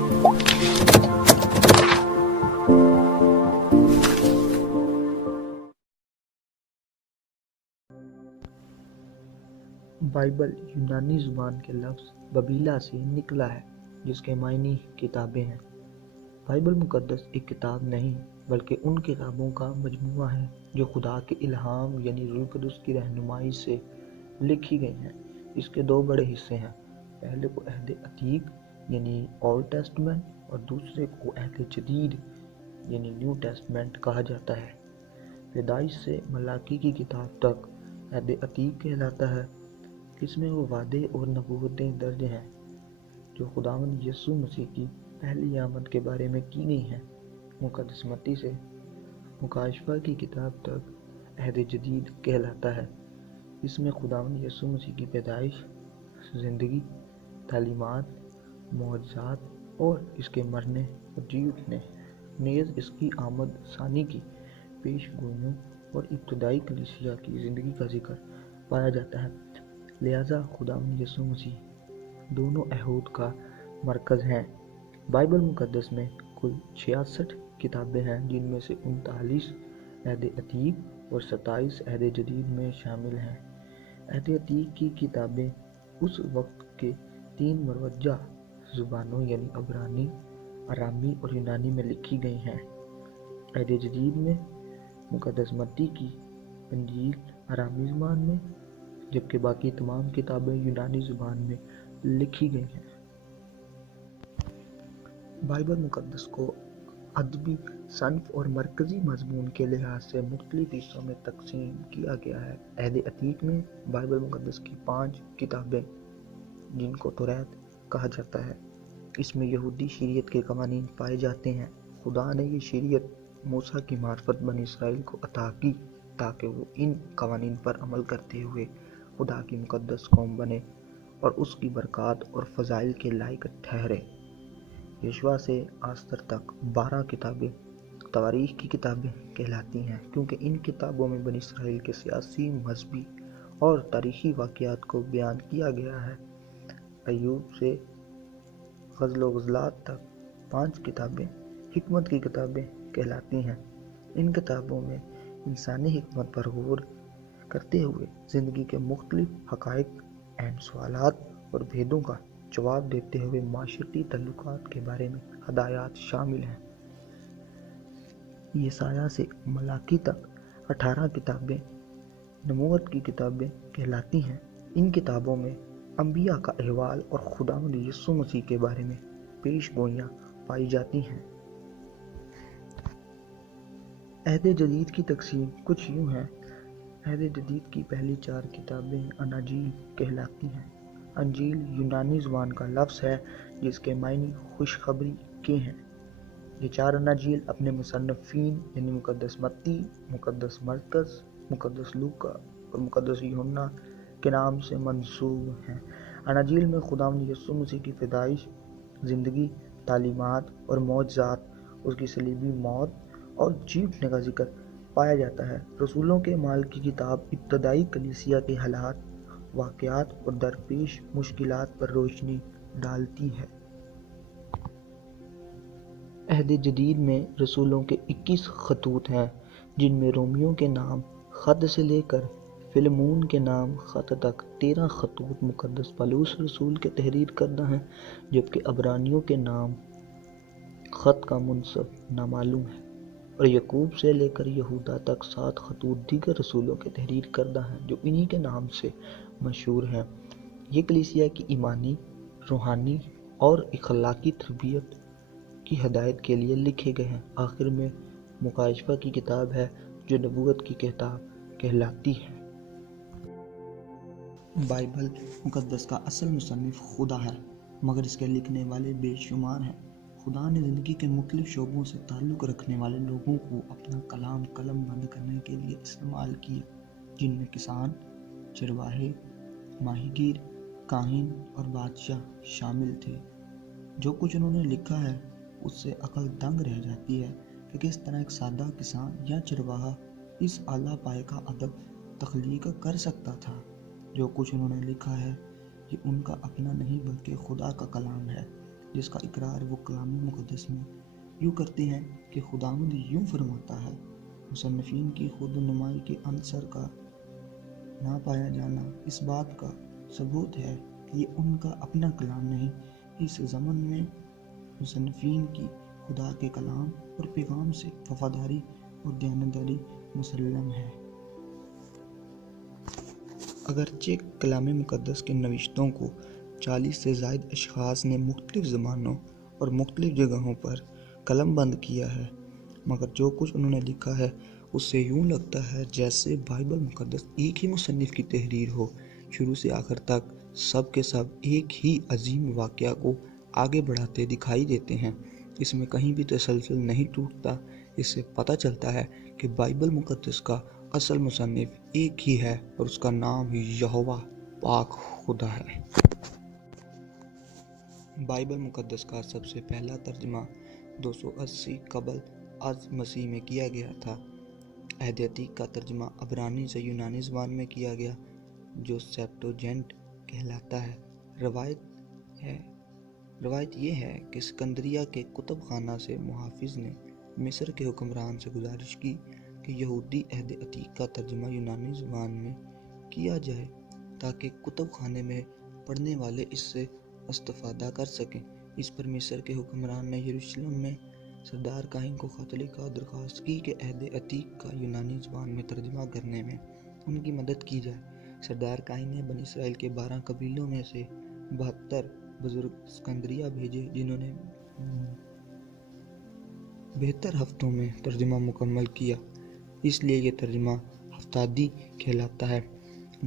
Bible यूनानी ज़ुबान के लफ्ज़ बबीला से निकला है, जिसके मायने किताबें हैं। बाइबल मुक़द्दस एक किताब नहीं, बल्कि उन किताबों का मजमूआ है जो खुदा के इल्हाम यानी रूह कुदस की रहनुमाई से लिखी गई हैं। इसके दो बड़े हिस्से हैं। पहले को अहद अतीक यानी ओल्ड टेस्टमेंट और दूसरे को अहद जदीद यानी न्यू टेस्टमेंट कहा जाता है। पैदाइश से मलाकी की किताब तक अहद अतीक कहलाता है। इसमें वो वादे और नबूवतें दर्ज हैं जो खुदावंद यीशु मसीह की पहली आमद के बारे में की गई हैं। मुक़द्दस मत्ती से मुकाशफा की किताब तक अहद जदीद कहलाता है। इसमें खुदावंद यीशु मसीह की पैदाइश, ज़िंदगी, तालीमात, मौजज़ात और इसके मरने और जी उठने, नेज़ इसकी आमद सानी की पेशगोइयों और इब्तदाई कलीसिया की ज़िंदगी का जिक्र पाया जाता है। लिहाजा खुदावंद यीशु मसीह दोनों अहूद का मरकज़ हैं। बाइबल मुक़द्दस में कुल 66 किताबें हैं, जिनमें से 39 अहद अतीक और 27 अहद जदीद में शामिल हैं। अहद अतीक की किताबें उस वक्त के 3 मरवजा ज़ुबानों यानी अबरानी, अरामी और यूनानी में लिखी गई हैं। अहद जदीद में मुक़द्दस मत्ती की इंजील अरामी ज़ुबान में, जबकि बाकी तमाम किताबें यूनानी ज़ुबान में लिखी गई हैं। बाइबल मुक़द्दस को अदबी सनफ़ और मरकज़ी मज़मून के लिहाज से मुख्तलिफ हिस्सों में तकसीम किया गया है। अहद अतीक में बाइबल मुक़द्दस की 5 किताबें, जिनको तौरात कहा जाता है, इसमें यहूदी शरीयत के कवानीन पाए जाते हैं। खुदा ने ये शरीयत मूसा की मार्फत बनी इसराइल को अता की ताकि वो इन कवानीन पर अमल करते हुए खुदा की मुक़द्दस कौम बने और उसकी बरक़ात और फ़ज़ाइल के लायक ठहरे। यशवा से आस्तर तक 12 किताबें तवारीख़ की किताबें कहलाती हैं, क्योंकि इन किताबों में बनी इसराइल के सियासी, मजहबी और तारीख़ी वाक़यात को बयान किया गया है। अय्यूब से ग़ज़ल व ग़ज़लात तक 5 किताबें हिकमत की किताबें कहलाती हैं। इन किताबों में इंसानी हिकमत पर गौर करते हुए ज़िंदगी के मुख्तलिफ हक़ाइक़, अहम सवालात और भेदों का जवाब देते हुए माशरती तल्लुकात के बारे में हदायत शामिल हैं। यसाया से मलाकी तक 18 किताबें नबूवत की किताबें कहलाती हैं। इन किताबों में अंबिया का अहवाल और खुदावंद यीशु मसीह के बारे में पेशगोइयाँ पाई जाती हैं। अहद जदीद की तकसीम कुछ यूँ है। अहद जदीद की पहली 4 किताबें अनाजील कहलाती हैं। अंजील यूनानी ज़ुबान का लफ्ज़ है जिसके मायने खुशखबरी के हैं। ये 4 अनाजील अपने मुसन्निफ़ीन यानी मुक़द्दस मत्ती, मुक़द्दस मरकज़, मुक़द्दस लूका और मुक़द्दस यूहन्ना के नाम से मंसूब हैं। अनाजील में खुदावंद यीशु मसीह की पैदाइश, ज़िंदगी, तालीमात और मौजज़ात, उसकी सलीबी मौत और जी उठने का जिक्र पाया जाता है। रसूलों के माल की किताब इब्तदाई कलीसिया के हालात, वाक़यात और दरपेश मुश्किलात पर रोशनी डालती है। अहद जदीद में रसूलों के 21 खतूत हैं, जिनमें रोमियों के नाम ख़त से लेकर फिलमून के नाम ख़त तक 13 खतूत मुक़द्दस पौलुस रसूल के तहरीर करदा हैं, जबकि अबरानियों के नाम ख़त का मुनसब नामालूम है, और यकूब से लेकर यहूदा तक 7 खतूत दीगर रसूलों के तहरीर करदा हैं, जो इन्हीं के नाम से मशहूर हैं। ये कलीसिया की ईमानी, रूहानी और इखलाकी तरबियत की हदायत के लिए लिखे गए हैं। आखिर में मुकाशफा की किताब है, जो नबूवत की किताब कहलाती है। बाइबल मुक़द्दस का असल मुसन्निफ़ खुदा है, मगर इसके लिखने वाले बेशुमार हैं। खुदा ने ज़िंदगी के मुख्तलिफ शोबों से ताल्लुक़ रखने वाले लोगों को अपना कलाम कलम बंद करने के लिए इस्तेमाल किया, जिनमें किसान, चरवाहे, माहीगीर, काहिन और बादशाह शामिल थे। जो कुछ उन्होंने लिखा है उससे अकल दंग रह जाती है कि किस तरह एक सादा किसान या चरवाहा इस आला पाए का अदब तख्लीक कर सकता था। जो कुछ उन्होंने लिखा है ये उनका अपना नहीं बल्कि खुदा का कलाम है। جس کا اقرار وہ کلام مقدس میں یوں کرتے ہیں کہ خداوند یوں فرماتا ہے۔ مصنفین کی خود نمائی کے عنصر کا نہ پایا جانا اس بات کا ثبوت ہے کہ یہ ان کا اپنا کلام نہیں۔ اس ضمن میں مصنفین کی خدا کے کلام اور پیغام سے وفاداری اور دیانتداری مسلم ہے۔ اگرچہ کلام مقدس کے نوشتوں کو 40 سے زائد اشخاص نے مختلف زبانوں اور مختلف جگہوں پر قلم بند کیا ہے، مگر جو کچھ انہوں نے لکھا ہے اس سے یوں لگتا ہے جیسے بائبل مقدس ایک ہی مصنف کی تحریر ہو۔ شروع سے آخر تک سب کے سب ایک ہی عظیم واقعہ کو آگے بڑھاتے دکھائی دیتے ہیں۔ اس میں کہیں بھی تسلسل نہیں ٹوٹتا۔ اس سے پتہ چلتا ہے کہ بائبل مقدس کا اصل مصنف ایک ہی ہے اور اس کا نام یہوہ پاک خدا ہے۔ بائبل مقدس کا سب سے پہلا ترجمہ 280 قبل از مسیح میں کیا گیا تھا۔ عہد عتیق کا ترجمہ عبرانی سے یونانی زبان میں کیا گیا جو سیپٹوجینٹ کہلاتا ہے۔ روایت یہ ہے کہ اسکندریہ کے کتب خانہ سے محافظ نے مصر کے حکمران سے گزارش کی کہ یہودی عہد عتیق کا ترجمہ یونانی زبان میں کیا جائے تاکہ کتب خانے میں پڑھنے والے اس سے استفادہ کر سکیں۔ اس پر مصر کے حکمران نے یروشلم میں سردار کاہن کو خط لکھا اور درخواست کی کہ عہد عتیق کا یونانی زبان میں ترجمہ کرنے میں ان کی مدد کی جائے۔ سردار کاہن نے بنی اسرائیل کے 12 قبیلوں میں سے 72 بزرگ اسکندریہ بھیجے جنہوں نے 72 ہفتوں میں ترجمہ مکمل کیا، اس لیے یہ ترجمہ ہفتادی کہلاتا ہے۔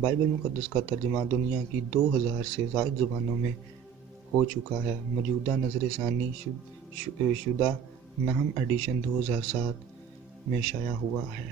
بائبل مقدس کا ترجمہ دنیا کی 2000 سے زائد زبانوں میں ہو چکا ہے۔ موجودہ نظر ثانی شدہ نہم ایڈیشن 2007 میں شائع ہوا ہے۔